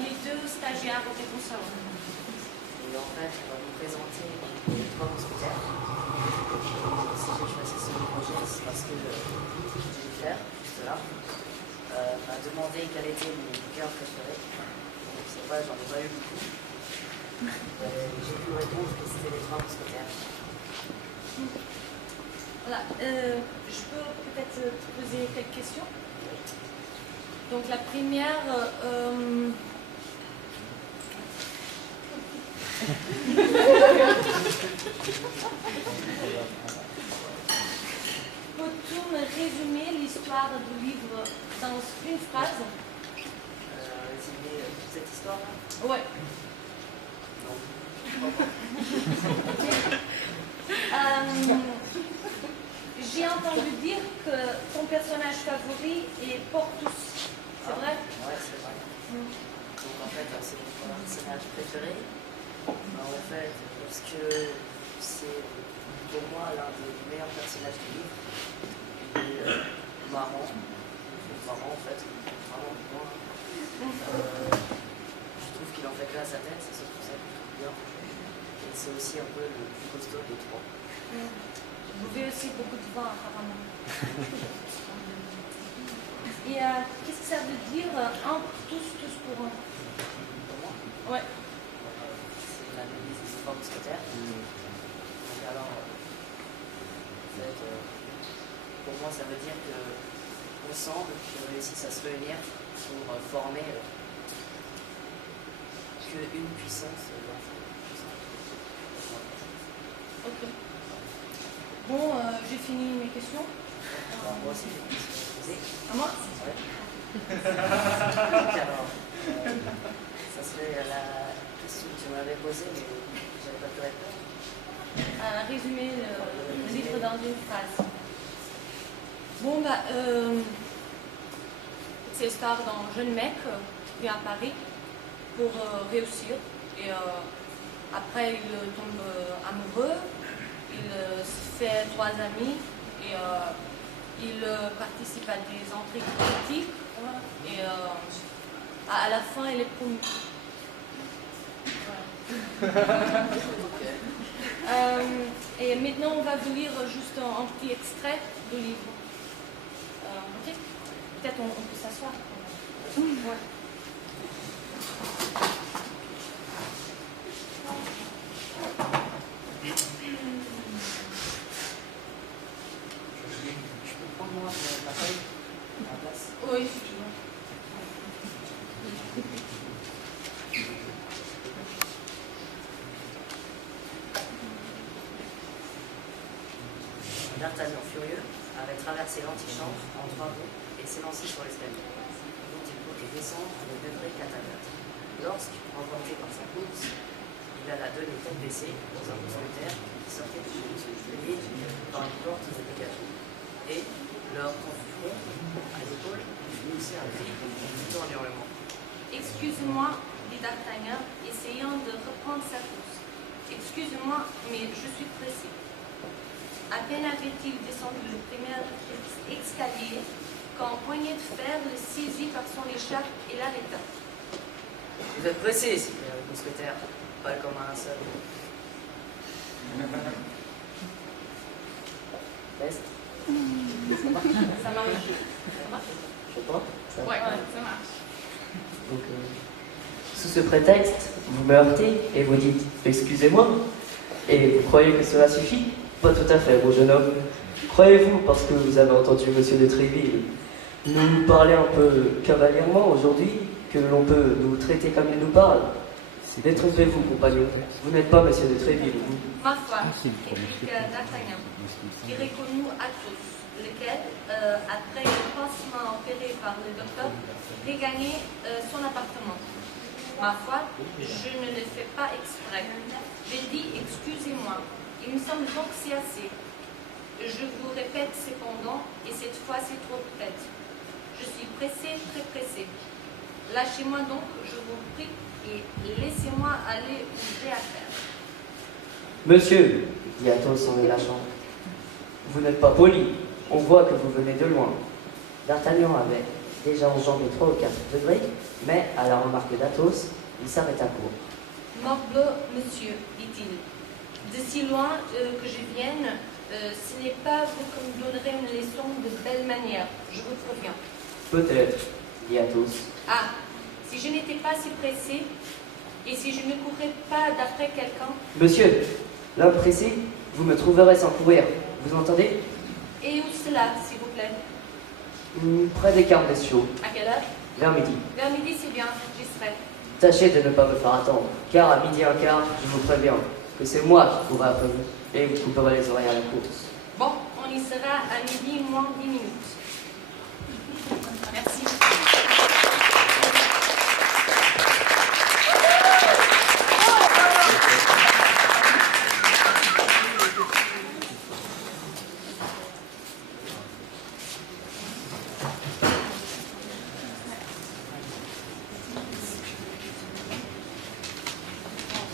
les deux stagiaires au salon. Et en fait, on va vous présenter les trois mousquetaires. Si j'ai choisi ce projet, c'est parce que Jennifer, juste là, m'a demandé quel était mon bouquin préféré. Donc, c'est vrai, j'en ai pas eu beaucoup. J'ai pu répondre que c'était les trois mousquetaires. Voilà, je peux peut-être te poser quelques questions. Donc la première, peux-tu me résumer l'histoire du livre dans une phrase? Résumer toute cette histoire-là? Ouais. J'ai entendu dire que ton personnage favori est Portus. C'est vrai? Ouais, c'est vrai. Donc en fait, c'est mon personnage préféré. En fait, parce que c'est pour moi l'un des meilleurs personnages du livre. Il est marrant. Marrant en fait, vraiment moi. Je trouve qu'il en fait plein sa tête, c'est pour ça que je trouve bien. Et c'est aussi un peu le plus costaud des trois. Vous buvez aussi beaucoup de vin apparemment. Et qu'est-ce que ça veut dire un tous pour un? Pour moi? Ouais. C'est la devise des trois mousquetaires. Donc alors, en fait, pour moi, ça veut dire que ensemble, ils réussissent à se réunir pour former qu'une puissance. Ok. Bon, j'ai fini mes questions. Moi aussi, j'ai des questions à poser. À moi? Ouais. Donc alors, ça serait la question que tu m'avais posée, mais j'avais pas pu répondre. Résumer le livre dans une phrase. Bon, c'est l'histoire d'un jeune mec qui vient à Paris pour réussir. Et après, il tombe amoureux, il se fait trois amis et il participe à des intrigues politiques. Et à la fin, il est promu. Et maintenant, on va vous lire juste un petit extrait du livre. Ok? Peut-être on peut s'asseoir. Ouais. Je peux prendre moi ma feuille à la place? Oui, si tu veux. D'Artagnan furieux avait traversé l'antichambre en 3 ronds et s'est lancé sur l'escalier, dont il pouvait descendre à des degrés catastrophes. Lorsque, emporté par sa course, il alla donner tête baissée dans un mousquetaire qui sortait de chez lui par une porte de dégagement. Et, leur front à l'épaule, il poussait un cri tout en hurlement. Excuse-moi, dit D'Artagnan, essayant de reprendre sa course. Excuse-moi, mais je suis pressé. À peine avait-il descendu le premier escalier qu'un poignet de fer le saisit par son écharpe et l'arrêta. Vous êtes pressé, s'écria le mousquetaire, pas comme un seul. Test. Ça marche. Je sais pas. Ça Ouais, ça marche. Donc, sous ce prétexte, vous me heurtez et vous dites « Excusez-moi ». Et vous croyez que cela suffit? Pas tout à fait, mon jeune homme. Croyez-vous, parce que vous avez entendu Monsieur de Tréville nous parler un peu cavalièrement aujourd'hui, que l'on peut nous traiter comme il nous parle? Détrompez-vous, compagnon. Vous n'êtes pas Monsieur de Tréville, vous. Ma foi, réplique D'Artagnan, qui reconnut Athos, lequel, après le pansement opéré par le docteur, regagnait son appartement. Ma foi, je ne le fais pas exprès. J'ai dit excusez-moi. Il me semble donc c'est assez. Je vous répète cependant, et cette fois c'est trop peut-être. Je suis pressé, très pressé. Lâchez-moi donc, je vous prie, et laissez-moi aller où j'ai à faire. Monsieur, dit Athos en le lâchant, vous n'êtes pas poli. On voit que vous venez de loin. D'Artagnan avait, déjà enjambé 3 ou 4 degrés, mais à la remarque d'Athos, il s'arrêta court. Morbleu, monsieur, dit-il. De si loin que je vienne, ce n'est pas vous qui me donnerez une leçon de belle manière, je vous préviens. Peut-être, dit Athos. Ah, si je n'étais pas si pressé, et si je ne courais pas d'après quelqu'un... Monsieur, l'homme pressé, vous me trouverez sans courir, vous entendez? Et où cela, s'il vous plaît? Près des carmes bestiaux, À quelle heure? vers midi. Vers midi, c'est bien, j'y serai. Tâchez de ne pas me faire attendre, car à midi un quart, je vous préviens que c'est moi qui courrai après vous, et vous couperez les oreilles à la course. Bon, on y sera à midi moins 10 minutes. Merci.